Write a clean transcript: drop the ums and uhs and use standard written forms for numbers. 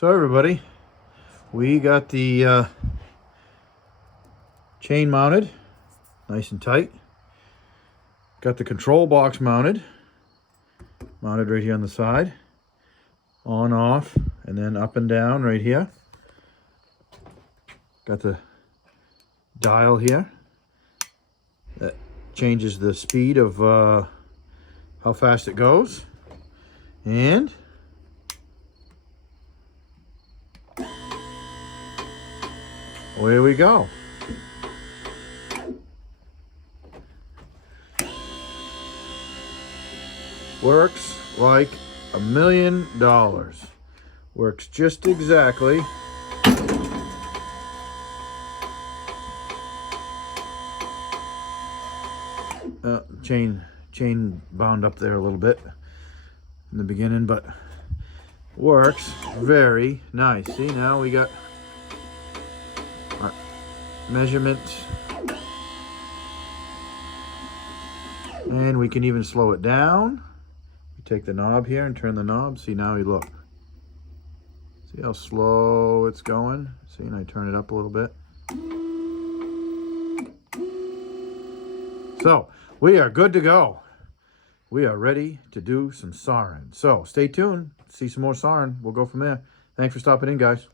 So everybody, we got the chain mounted, nice and tight. Got the control box mounted right here on the side. On, off, and then up and down right here. Got the dial here. That changes the speed of how fast it goes. And away we go. Works like $1,000,000. Works just exactly. Chain bound up there a little bit in the beginning, but works very nice. See, now we got our measurements, and we can even slow it down. We take the knob here and turn the knob. See, now we look. See how slow it's going? See, and I turn it up a little bit. So we are good to go. We are ready to do some sawing. So stay tuned. See some more sawing. We'll go from there. Thanks for stopping in, guys.